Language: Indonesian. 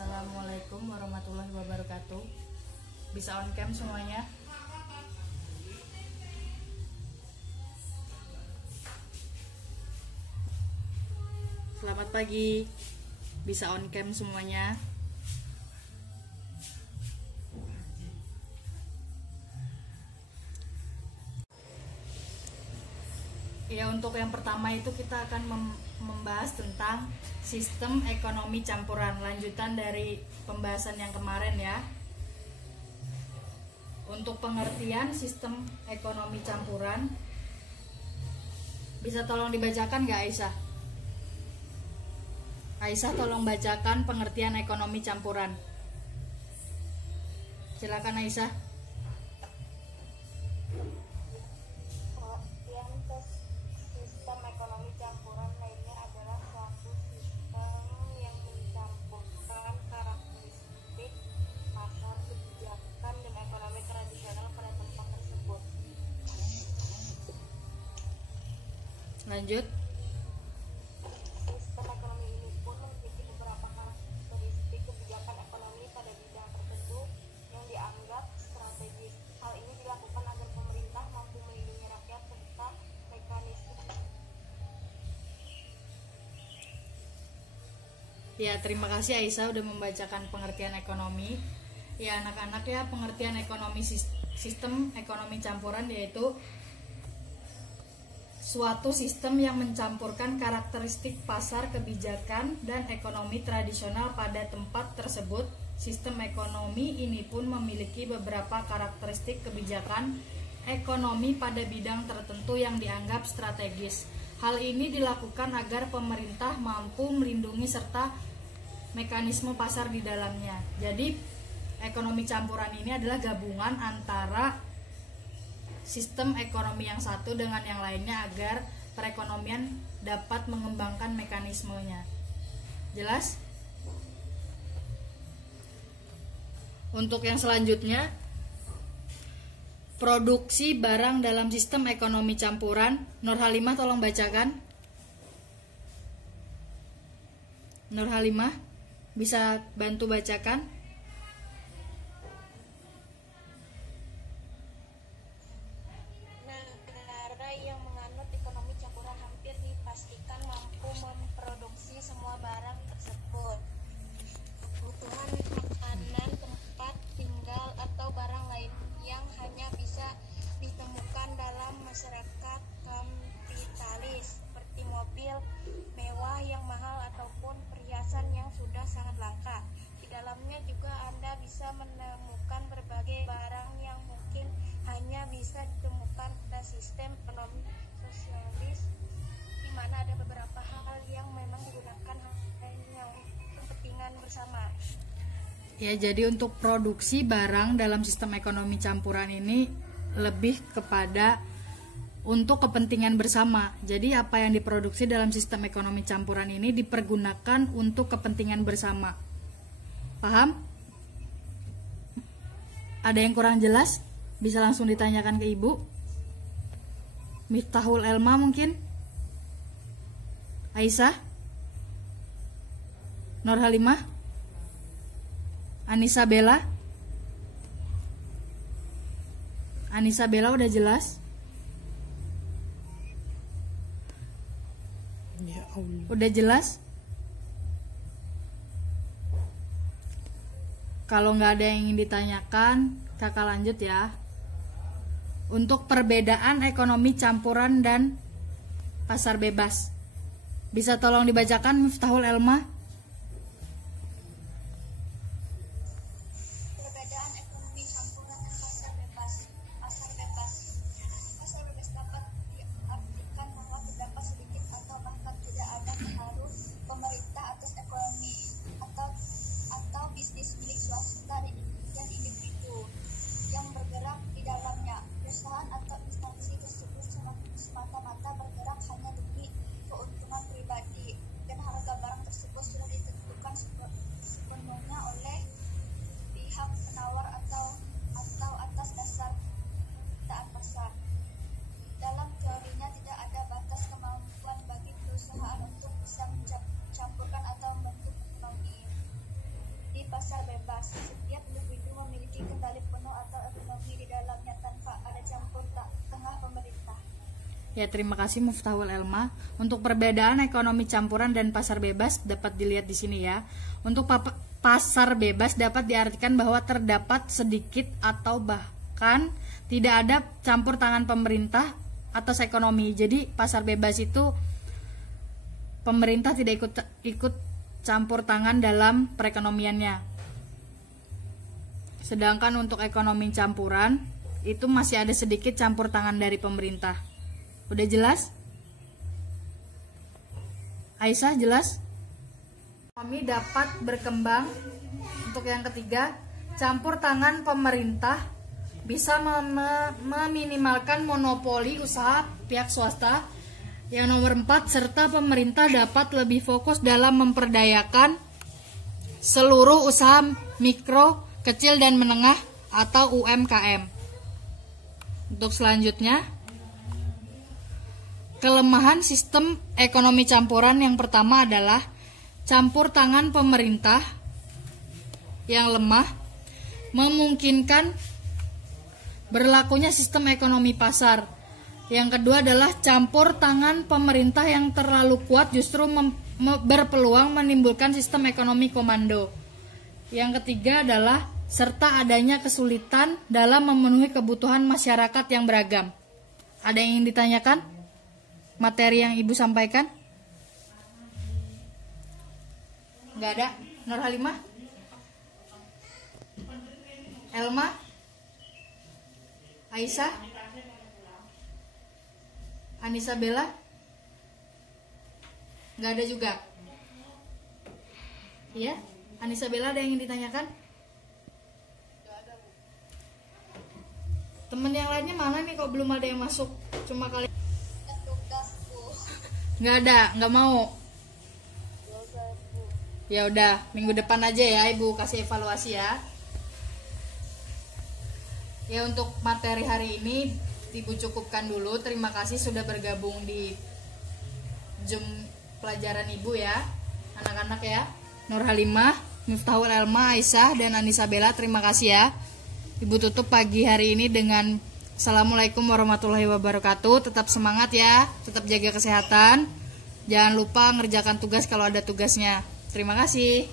Assalamualaikum warahmatullahi wabarakatuh. Bisa on cam semuanya? Selamat pagi. Bisa on cam semuanya? Ya, untuk yang pertama itu kita akan membahas tentang sistem ekonomi campuran, lanjutan dari pembahasan yang kemarin ya. Untuk pengertian sistem ekonomi campuran, bisa tolong dibacakan nggak Aisyah? Aisyah tolong bacakan pengertian ekonomi campuran. Silakan Aisyah. Sistem ekonomi campuran lainnya adalah suatu sistem yang mencampurkan karakteristik pasar, kebijakan, dan ekonomi tradisional pada tempat tersebut. Lanjut. Sistem ekonomi ini pun memiliki beberapa karakteristik kebijakan ekonomi pada bidang tertentu yang dianggap strategis. Hal ini dilakukan agar pemerintah mampu melindungi rakyat serta mekanisme. Ya, terima kasih Aisyah udah membacakan pengertian ekonomi. Ya anak-anak ya, pengertian ekonomi sistem ekonomi campuran yaitu suatu sistem yang mencampurkan karakteristik pasar, kebijakan, dan ekonomi tradisional pada tempat tersebut. Sistem ekonomi ini pun memiliki beberapa karakteristik kebijakan ekonomi pada bidang tertentu yang dianggap strategis. Hal ini dilakukan agar pemerintah mampu melindungi serta mekanisme pasar di dalamnya. Jadi, ekonomi campuran ini adalah gabungan antara sistem ekonomi yang satu dengan yang lainnya agar perekonomian dapat mengembangkan mekanismenya. Jelas? Untuk yang selanjutnya, produksi barang dalam sistem ekonomi campuran. Nur Halimah tolong bacakan. Nur Halimah, bisa bantu bacakan? Negara yang menganut ekonomi campuran hampir dipastikan mampu memproduksi semua barang tersebut. Kebutuhan makanan, tempat tinggal, atau barang lain yang hanya bisa ditemukan dalam masyarakat kapitalis seperti mobil mewah yang mahal ataupun perhiasan yang sudah sangat langka. Di dalamnya juga Anda bisa menemukan berbagai barang yang mungkin hanya bisa ditemukan pada sistem ekonomi sosialis, di mana ada beberapa hal yang memang digunakan hanya untuk kepentingan bersama. Ya, jadi untuk produksi barang dalam sistem ekonomi campuran ini lebih kepada untuk kepentingan bersama. Jadi apa yang diproduksi dalam sistem ekonomi campuran ini dipergunakan untuk kepentingan bersama. Paham? Ada yang kurang jelas? Bisa langsung ditanyakan ke Ibu. Miftahul Elma mungkin? Aisyah? Nur Halimah? Anissa Bella? Anissa Bella udah jelas? Ya Allah. Udah jelas? Kalau nggak ada yang ingin ditanyakan, kakak lanjut ya. Untuk perbedaan ekonomi campuran dan pasar bebas, bisa tolong dibacakan Miftahul Elma? Perbedaan ekonomi campuran dan pasar bebas. Pasar bebas. Pasar bebas dapat diartikan bahwa terdapat sedikit atau bahkan tidak ada pengaruh pemerintah atas ekonomi atau bisnis milik swasta dan individu yang bergerak di dalamnya. Perusahaan atau instansi tersebut semata-mata bergerak hanya demi keuntungan pribadi, dan harga barang tersebut Ya, terima kasih Muftahul Elma. Untuk perbedaan ekonomi campuran dan pasar bebas dapat dilihat di sini ya. Untuk pasar bebas dapat diartikan bahwa terdapat sedikit atau bahkan tidak ada campur tangan pemerintah atas ekonomi. Jadi pasar bebas itu pemerintah tidak ikut campur tangan dalam perekonomiannya. Sedangkan untuk ekonomi campuran itu masih ada sedikit campur tangan dari pemerintah. Udah jelas? Aisyah jelas? Ekonomi dapat berkembang. Untuk yang ketiga, campur tangan pemerintah bisa meminimalkan monopoli usaha pihak swasta. Yang nomor 4, serta pemerintah dapat lebih fokus dalam memperdayakan seluruh usaha mikro, kecil dan menengah atau UMKM. Untuk selanjutnya, kelemahan sistem ekonomi campuran yang pertama adalah campur tangan pemerintah yang lemah memungkinkan berlakunya sistem ekonomi pasar. Yang kedua adalah campur tangan pemerintah yang terlalu kuat justru berpeluang menimbulkan sistem ekonomi komando. Yang ketiga adalah serta adanya kesulitan dalam memenuhi kebutuhan masyarakat yang beragam. Ada yang ingin ditanyakan? Materi yang Ibu sampaikan? Nggak ada? Nur Halimah? Elma? Aisyah? Anissa Bella? Nggak ada juga? Iya? Anissa Bella ada yang ingin ditanyakan? Temen yang lainnya mana nih kok belum ada yang masuk? Cuma kalian? Nggak ada, nggak mau. Ya udah, minggu depan aja ya Ibu kasih evaluasi ya. Ya, untuk materi hari ini Ibu cukupkan dulu. Terima kasih sudah bergabung di Zoom pelajaran Ibu ya, anak-anak ya. Nur Halimah, Miftahul Elma, Aisyah, dan Anissa Bella, terima kasih ya. Ibu tutup pagi hari ini dengan Assalamualaikum warahmatullahi wabarakatuh. Tetap semangat ya, tetap jaga kesehatan. Jangan lupa ngerjakan tugas kalau ada tugasnya. Terima kasih.